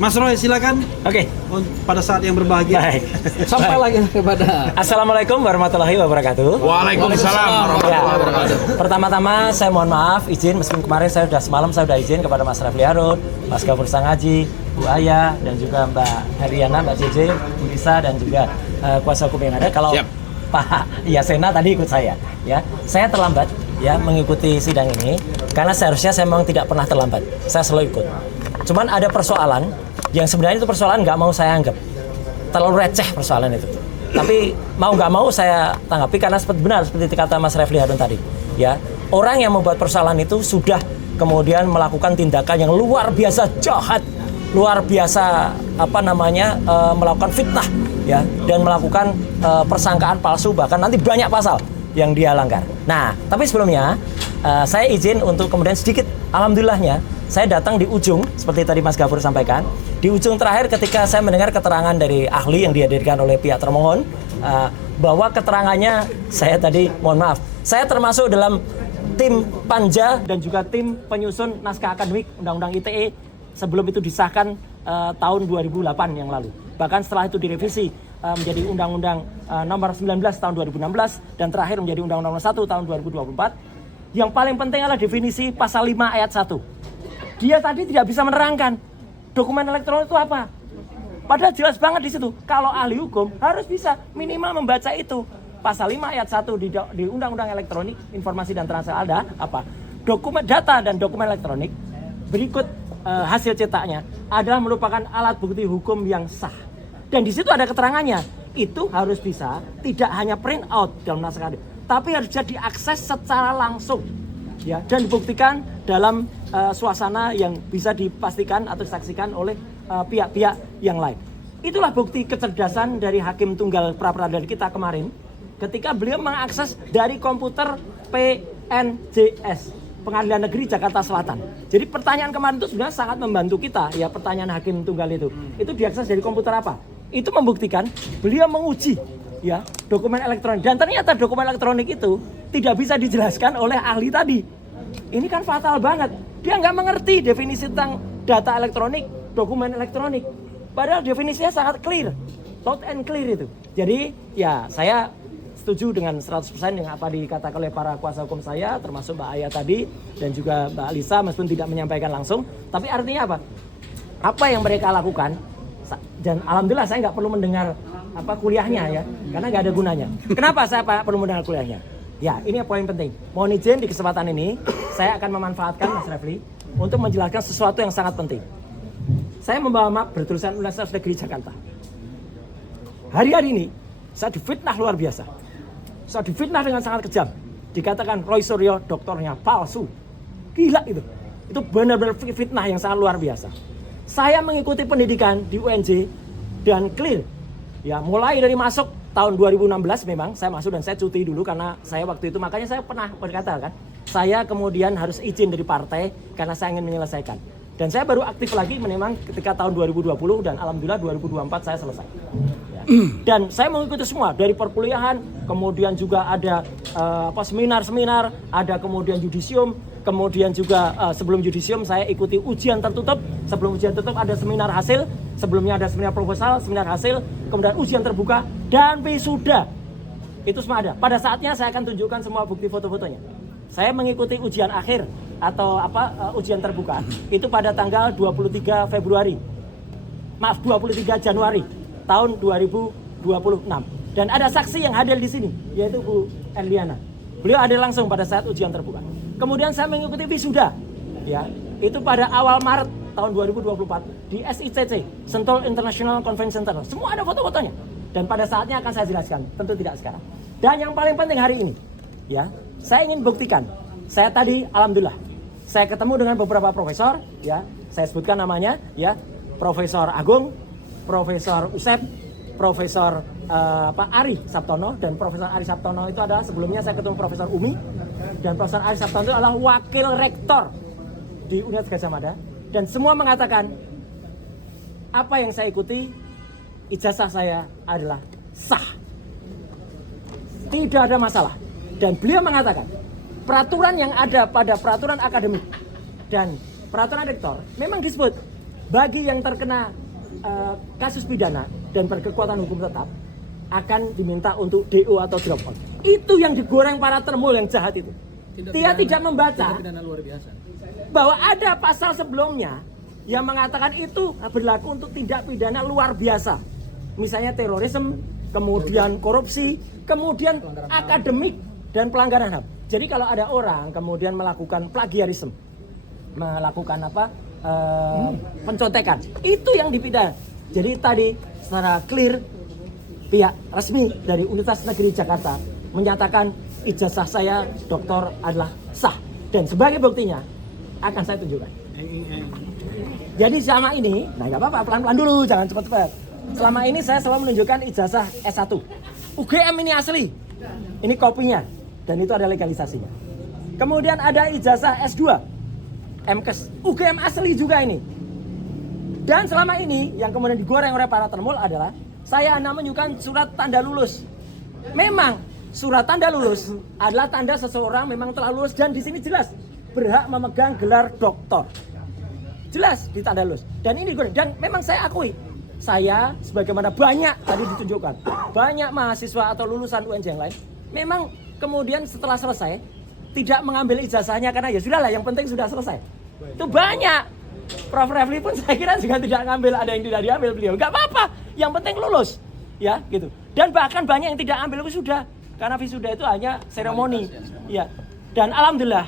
Mas Roy, silakan. Oke. Pada saat yang berbahagia. Baik. Sampai lagi kepada Assalamualaikum warahmatullahi wabarakatuh. Waalaikumsalam warahmatullahi wabarakatuh. Pertama-tama saya mohon maaf izin meskipun kemarin semalam saya sudah izin kepada Mas Rafli Harun, Mas Gafur Sangaji, Bu Aya dan juga Mbak Heriana, Mbak JJ, Bu Lisa dan juga kuasa hukum yang ada. Kalau Siap. Pak Yasena tadi ikut saya, ya. Saya terlambat ya mengikuti sidang ini karena seharusnya saya memang tidak pernah terlambat. Saya selalu ikut. Cuman ada persoalan yang sebenarnya itu persoalan nggak mau saya anggap terlalu receh persoalan itu. Tapi mau nggak mau saya tanggapi karena seperti kata Mas Rafli Harun tadi, ya orang yang membuat persoalan itu sudah kemudian melakukan tindakan yang luar biasa jahat, luar biasa melakukan fitnah, ya dan melakukan persangkaan palsu bahkan nanti banyak pasal yang dia langgar. Nah, tapi sebelumnya saya izin untuk kemudian sedikit alhamdulillahnya saya datang di ujung seperti tadi Mas Gafur sampaikan. Di ujung terakhir ketika saya mendengar keterangan dari ahli yang dihadirkan oleh pihak termohon bahwa keterangannya saya tadi mohon maaf, saya termasuk dalam tim panja dan juga tim penyusun naskah akademik Undang-Undang ITE sebelum itu disahkan tahun 2008 yang lalu. Bahkan setelah itu direvisi menjadi Undang-Undang nomor 19 tahun 2016 dan terakhir menjadi Undang-Undang nomor 1 tahun 2024. Yang paling penting adalah definisi pasal 5 ayat 1. Dia tadi tidak bisa menerangkan dokumen elektronik itu apa. Padahal jelas banget di situ. Kalau ahli hukum harus bisa minimal membaca itu. Pasal 5 ayat 1 di Undang-Undang Elektronik, Informasi dan Transaksi ada apa? Dokumen data dan dokumen elektronik berikut hasil cetaknya adalah merupakan alat bukti hukum yang sah. Dan di situ ada keterangannya. Itu harus bisa tidak hanya print out dalam naskah akademik, tapi harus bisa diakses secara langsung. Ya, dan dibuktikan dalam suasana yang bisa dipastikan atau disaksikan oleh pihak-pihak yang lain. Itulah bukti kecerdasan dari Hakim Tunggal pra-peradilan kita kemarin ketika beliau mengakses dari komputer PNJS, Pengadilan Negeri Jakarta Selatan. Jadi pertanyaan kemarin itu sebenarnya sangat membantu kita, ya pertanyaan Hakim Tunggal itu. Itu diakses dari komputer apa? Itu membuktikan beliau menguji ya dokumen elektronik dan ternyata dokumen elektronik itu tidak bisa dijelaskan oleh ahli tadi. Ini kan fatal banget. Dia nggak mengerti definisi tentang data elektronik, dokumen elektronik. Padahal definisinya sangat clear, loud and clear itu. Jadi ya saya setuju dengan 100% dengan apa dikatakan oleh para kuasa hukum saya, termasuk Mbak Aya tadi dan juga Mbak Lisa meskipun tidak menyampaikan langsung. Tapi artinya apa? Apa yang mereka lakukan? Dan alhamdulillah saya nggak perlu mendengar kuliahnya ya, karena nggak ada gunanya. Kenapa saya perlu mendengar kuliahnya? Ya, ini poin penting. Mohon izin di kesempatan ini, saya akan memanfaatkan Mas Rafli untuk menjelaskan sesuatu yang sangat penting. Saya membawa map bertulisan Universitas Negeri Jakarta. Hari-hari ini, saya difitnah luar biasa. Saya difitnah dengan sangat kejam. Dikatakan Roy Suryo doktornya palsu. Gila itu. Itu benar-benar fitnah yang sangat luar biasa. Saya mengikuti pendidikan di UNJ dan clear. Ya, mulai dari masuk tahun 2016 memang saya masuk dan saya cuti dulu karena saya waktu itu makanya saya pernah berkata kan, saya kemudian harus izin dari partai karena saya ingin menyelesaikan. Dan saya baru aktif lagi memang ketika tahun 2020 dan alhamdulillah 2024 saya selesai. Ya. Dan saya mengikuti semua dari perkuliahan, kemudian juga ada seminar-seminar, ada kemudian yudisium, kemudian juga sebelum yudisium saya ikuti ujian tertutup, sebelum ujian tertutup ada seminar hasil, sebelumnya ada seminar proposal, seminar hasil, kemudian ujian terbuka dan wisuda. Itu semua ada. Pada saatnya saya akan tunjukkan semua bukti foto-fotonya. Saya mengikuti ujian akhir atau ujian terbuka itu pada tanggal 23 Januari tahun 2026. Dan ada saksi yang hadir di sini yaitu Bu Eliana. Beliau hadir langsung pada saat ujian terbuka. Kemudian saya mengikuti wisuda ya, itu pada awal Maret tahun 2024 di SICC, Sentul International Convention Center. Semua ada foto-fotonya. Dan pada saatnya akan saya jelaskan, tentu tidak sekarang. Dan yang paling penting hari ini ya, saya ingin buktikan. Saya tadi alhamdulillah saya ketemu dengan beberapa profesor ya, saya sebutkan namanya ya, Profesor Agung, Profesor Usep, Profesor Ari Sabtono, dan Profesor Ari Sabtono itu adalah sebelumnya saya ketemu Profesor Umi, dan Profesor Ari Sabtono itu adalah wakil rektor di Universitas Gadjah Mada, dan semua mengatakan apa yang saya ikuti, ijazah saya adalah sah, tidak ada masalah. Dan beliau mengatakan peraturan yang ada pada peraturan akademik dan peraturan rektor memang disebut bagi yang terkena kasus pidana dan berkekuatan hukum tetap akan diminta untuk DO atau drop out. Itu yang digoreng para termul yang jahat itu. Dia tidak membaca bahwa ada pasal sebelumnya yang mengatakan itu berlaku untuk tindak pidana luar biasa. Misalnya terorisme, kemudian korupsi, kemudian akademik dan pelanggaran HAM. Jadi kalau ada orang kemudian melakukan plagiarisme, melakukan pencontekan, itu yang dipidana. Jadi tadi secara clear pihak resmi dari Universitas Negeri Jakarta menyatakan ijazah saya doktor adalah sah, dan sebagai buktinya akan saya tunjukkan. Jadi selama ini, nah nggak apa-apa, pelan-pelan dulu, jangan cepat-cepat. Selama ini saya selalu menunjukkan ijazah S1. UGM ini asli, ini kopinya, dan itu ada legalisasinya. Kemudian ada ijazah S2, MKes, UGM asli juga ini. Dan selama ini yang kemudian digoreng oleh para termul adalah saya hanya menunjukkan surat tanda lulus. Memang surat tanda lulus adalah tanda seseorang memang telah lulus, dan di sini jelas berhak memegang gelar doktor. Jelas di tanda lulus. Dan ini digoreng. Dan memang saya akui, saya sebagaimana banyak tadi ditunjukkan, banyak mahasiswa atau lulusan UNJ yang lain memang kemudian setelah selesai tidak mengambil ijazahnya karena ya sudahlah, yang penting sudah selesai. Itu banyak. Prof. Refli pun saya kira juga tidak ngambil, ada yang tidak diambil beliau. Enggak apa-apa, yang penting lulus. Ya, gitu. Dan bahkan banyak yang tidak ambil wisuda karena wisuda itu hanya seremoni. Ya. Dan alhamdulillah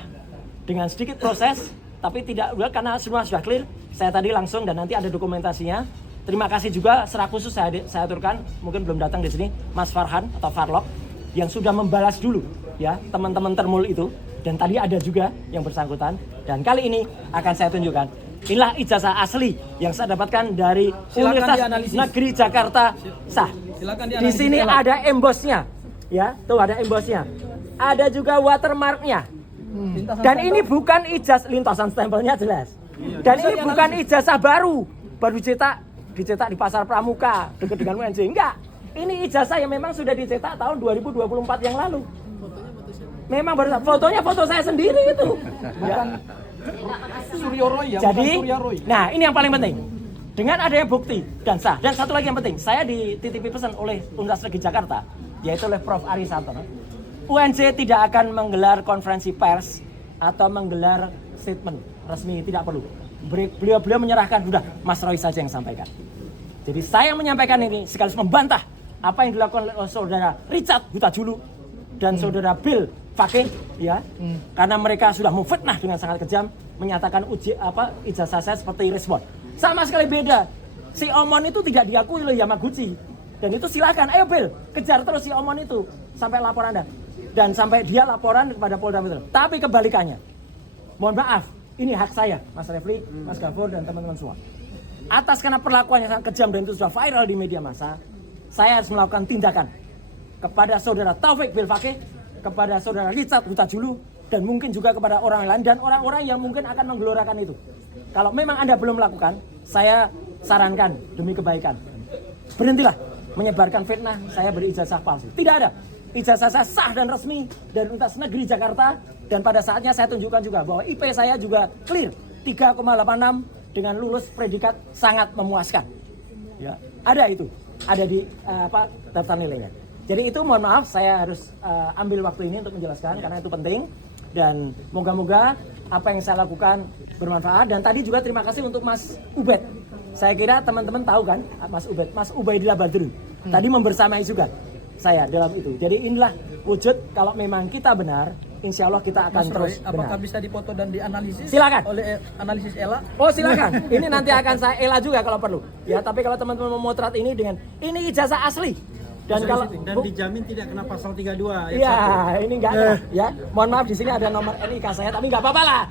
dengan sedikit proses tapi tidak karena semua sudah clear. Saya tadi langsung, dan nanti ada dokumentasinya. Terima kasih juga secara khusus saya aturkan, mungkin belum datang di sini, Mas Farhan atau Farlok yang sudah membalas dulu ya teman-teman termul itu, dan tadi ada juga yang bersangkutan, dan kali ini akan saya tunjukkan. Inilah ijazah asli yang saya dapatkan dari Universitas Negeri Jakarta sah. Di sini ada embossnya, ya, tuh ada embossnya. Ada juga watermarknya. Dan ini bukan ijazah, lintasan stempelnya jelas. Dan ini bukan ijazah baru dicetak di Pasar Pramuka dekat dengan UNJ. Enggak. Ini ijazah yang memang sudah dicetak tahun 2024 yang lalu. Memang baru fotonya foto saya sendiri itu. Ya. Suryo Roy ya. Jadi, nah ini yang paling penting. Dengan adanya bukti dan sah. Dan satu lagi yang penting, saya dititipi pesan oleh Universitas Negeri Jakarta, yaitu oleh Prof. Ari Sartono. UNJ tidak akan menggelar konferensi pers atau menggelar statement resmi, tidak perlu. Beliau menyerahkan, sudah Mas Roy saja yang sampaikan. Jadi saya menyampaikan ini sekaligus membantah apa yang dilakukan oleh saudara Richard Huta-Julu dan saudara Bill Fakih, ya, karena mereka sudah memfitnah dengan sangat kejam, menyatakan ijazah saya seperti respon. Sama sekali beda. Si Omon itu tidak diakui oleh Yamaguchi, dan itu silakan, ayo Bill, kejar terus si Omon itu sampai laporan Anda, dan sampai dia laporan kepada Polda Metro. Tapi kebalikannya, mohon maaf, ini hak saya, Mas Refli, Mas Gafur, dan teman-teman semua. Atas karena perlakuannya sangat kejam dan itu sudah viral di media massa, saya harus melakukan tindakan kepada saudara Taufik Bill Fakih, kepada saudara Richard Huta-Julu, dan mungkin juga kepada orang lain dan orang-orang yang mungkin akan menggelorakan itu. Kalau memang Anda belum melakukan, saya sarankan demi kebaikan, berhentilah menyebarkan fitnah saya berijazah palsu. Tidak ada. Ijazah saya sah dan resmi dari Universitas Negeri Jakarta, dan pada saatnya saya tunjukkan juga bahwa IP saya juga clear 3,86 dengan lulus predikat sangat memuaskan. Ya, ada itu, ada di daftar nilainya. Jadi itu mohon maaf saya harus ambil waktu ini untuk menjelaskan karena itu penting, dan moga-moga apa yang saya lakukan bermanfaat. Dan tadi juga terima kasih untuk Mas Ubed. Saya kira teman-teman tahu kan Mas Ubaidillah Badrun. Tadi membersamai juga saya dalam itu. Jadi inilah wujud kalau memang kita benar, insya Allah kita akan Mas terus Roy, apakah benar. bisa difoto dan dianalisis? Silakan. Oleh analisis Ella? Oh silakan. Ini nanti akan saya Ela juga kalau perlu. Ya, tapi kalau teman-teman memotret ini dengan ini ijazah asli. Dan kalau dijamin tidak kena pasal 32 ayat iya, 1. ini enggak ada ya. Mohon maaf di sini ada nomor NIK saya, tapi enggak apa-apa lah.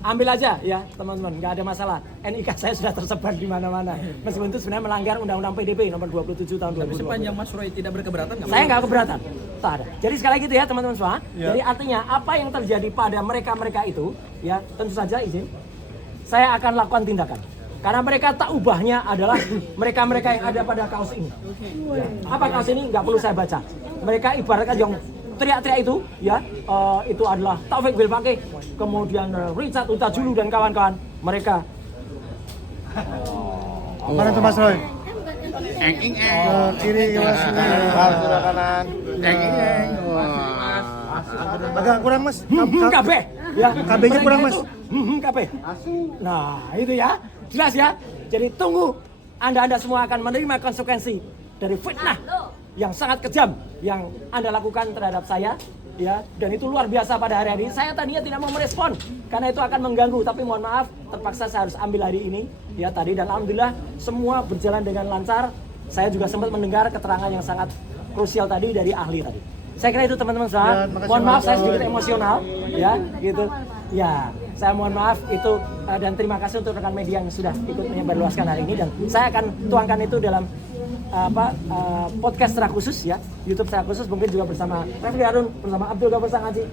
Ambil aja ya, teman-teman, enggak ada masalah. NIK saya sudah tersebar di mana-mana. Meskipun itu sebenarnya melanggar Undang-Undang PDB nomor 27 tahun 2020. Tapi sepanjang Mas Roy tidak berkeberatan nggak? Saya enggak keberatan. Tak ada. Jadi sekali lagi itu ya, teman-teman semua. Jadi artinya apa yang terjadi pada mereka-mereka itu, ya, tentu saja izin saya akan lakukan tindakan. Karena mereka tak ubahnya adalah mereka-mereka yang ada pada kaos ini. Ya. Apa kaos ini? Nggak perlu saya baca. Mereka ibaratkan yang teriak-teriak itu, ya, itu adalah Taufik Bill Fakih, kemudian Richard Huta-Julu dan kawan-kawan. Mereka Mana tuh Mas Roy? Eng eng eng. Ke kiri ke Mas. Sebelah kanan. Eng eng eng. Agak kurang Mas. KB ya. KB-nya kurang, Mas. KB. Nah, itu ya. Jelas ya. Jadi tunggu Anda semua akan menerima konsekuensi dari fitnah yang sangat kejam yang Anda lakukan terhadap saya ya, dan itu luar biasa pada hari ini. Saya tadinya tidak mau merespon karena itu akan mengganggu, tapi mohon maaf terpaksa saya harus ambil hari ini ya tadi, dan alhamdulillah semua berjalan dengan lancar. Saya juga sempat mendengar keterangan yang sangat krusial tadi dari ahli tadi. Saya kira itu teman-teman semua. Mohon maaf saya sedikit emosional ya gitu. Ya, saya mohon maaf itu dan terima kasih untuk rekan media yang sudah ikut menyebarluaskan hari ini, dan saya akan tuangkan itu dalam podcast secara khusus ya, YouTube secara khusus, mungkin juga bersama Refli Harun, bersama Abdul Ghaffar Sangaji.